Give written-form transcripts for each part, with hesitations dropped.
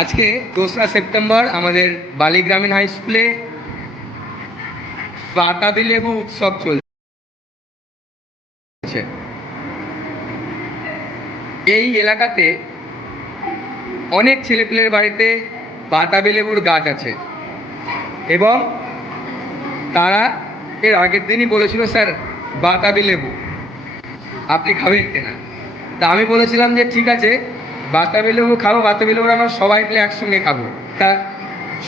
আজকে 2রা সেপ্টেম্বর আমাদের বালি গ্রামীণ হাই স্কুলে বাতাবি লেবু উৎসব চলছে। এই এলাকাতে অনেক ছেলেপেলের বাড়িতে বাতাবি লেবুর গাছ আছে এবং তারা এর আগের দিনই বলেছিল, স্যার বাতাবি লেবু আপনি খাবেন কিনা। তা আমি বলেছিলাম যে ঠিক আছে, বাতাবি লেবু খাবো, বাতাবি লেবু আমরা সবাই মিলে একসঙ্গে খাবো। তা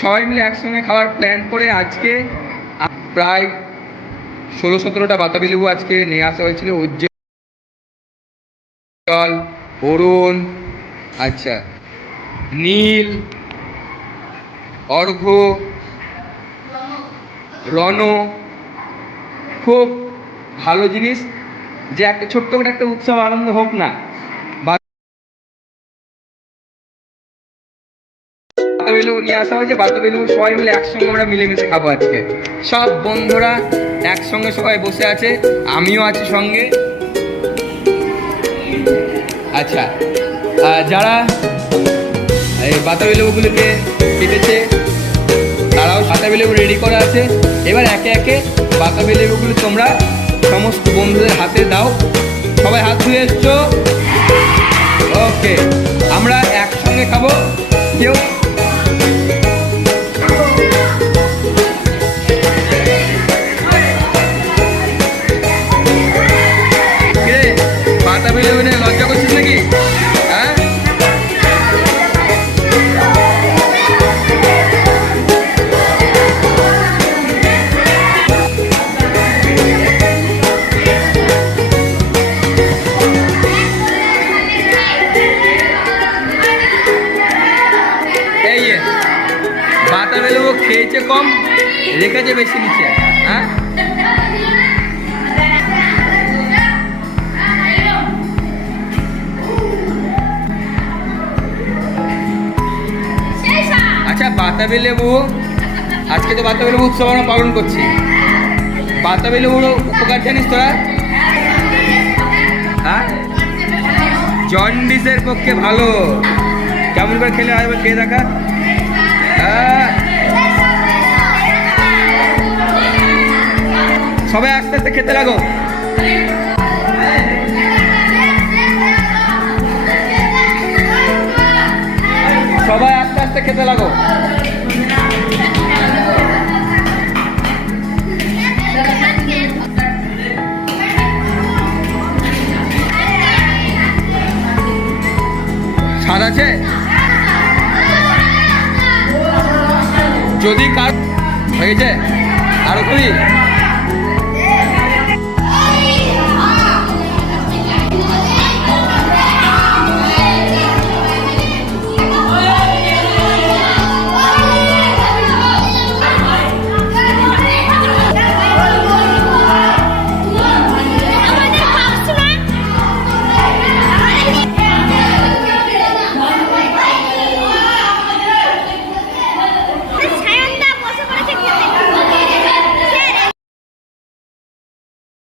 সবাই মিলে একসঙ্গে খাওয়ার প্ল্যান করে আজকে প্রায় 16-17টা বাতাবি লেবু আজকে নিয়ে আসা হয়েছিল। উজ্জ্বল, অরুণ, আচ্ছা, নীল, অর্ঘ্য, রণ। খুব ভালো জিনিস যে একটা ছোট্ট করে একটা উৎসব আনন্দ হোক না। বাতাবি লেবু নিয়ে আসা হয়েছে, বাতাবি লেবু সবাই মিলে একসঙ্গে আমরা মিলেমিশে খাবো আজকে। সব বন্ধুরা একসঙ্গে সবাই বসে আছে, আমিও আছি সঙ্গে। আচ্ছা, যারা এই বাতাবি লেবুগুলোকে কেটেছে তারাও বাতাবি লেবু রেডি করা আছে। এবার একে একে বাতাবি লেবুগুলো তোমরা সমস্ত বন্ধুদের হাতে দাও। সবাই হাত ধুয়ে এসছো? ওকে, আমরা একসঙ্গে খাবো। কেউ বাতাবি লেবু নিয়ে লজ্জা করছিস নাকি? হ্যাঁ, এই বাতাবি লেবু খেয়েছে কম, রেখেছে বেশি নিচে। হ্যাঁ, আচ্ছা, বাতাবি লেবু আজকে তো বাতাবি লেবু উৎসব আমরা পালন করছি। বাতাবি লেবুর উপকার জানিস তোরা? হ্যাঁ, জন্ডিসের পক্ষে ভালো। কেমন করে খেলে হয় খেয়ে দেখা। হ্যাঁ, সবাই আস্তে আস্তে খেতে লাগো। সবাই আস্তে আস্তে খেতে লাগো। স্বাদ আছে? যদি কার হয়েছে আরো করি।